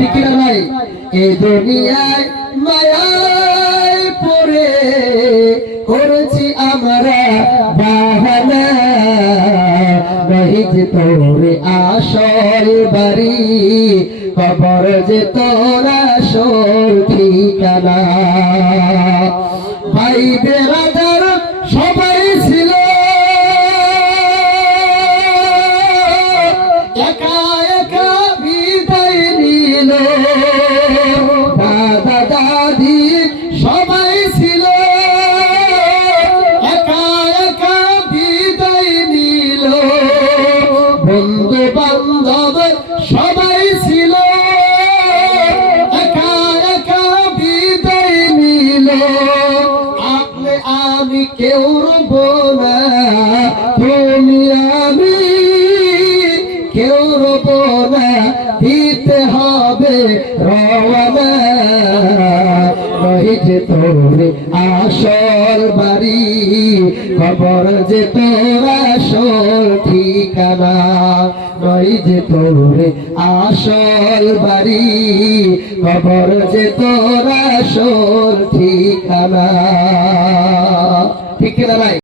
ঠিক না ভাই? এই দুনিয়ায় মায়ায় পড়ে করেছি আমরা বাহানা, নহি যে তোর আসল বাড়ি, কবর যে তোর আসল ঠিকানা। ভাই বেরাদার সবাই ছিল একা একা বিদায় নিল, দাদা দাদি সবাই ছিল একা একা বিদায় নিল, বন্ধু বান্ধব সবাই ছিল একা একা বিদায় নিল। আপনি আমি কেউ রব না, তুমি আমি কেউ রব না, দিতে হবে রওনা, নহি যে তোর আসল বাড়ি, খবর যে তোর আসল ঠিকানা, নহি যে তোর আসল বাড়ি, খবর যে তোর আসল ঠিকানা। ঠিক না ভাই?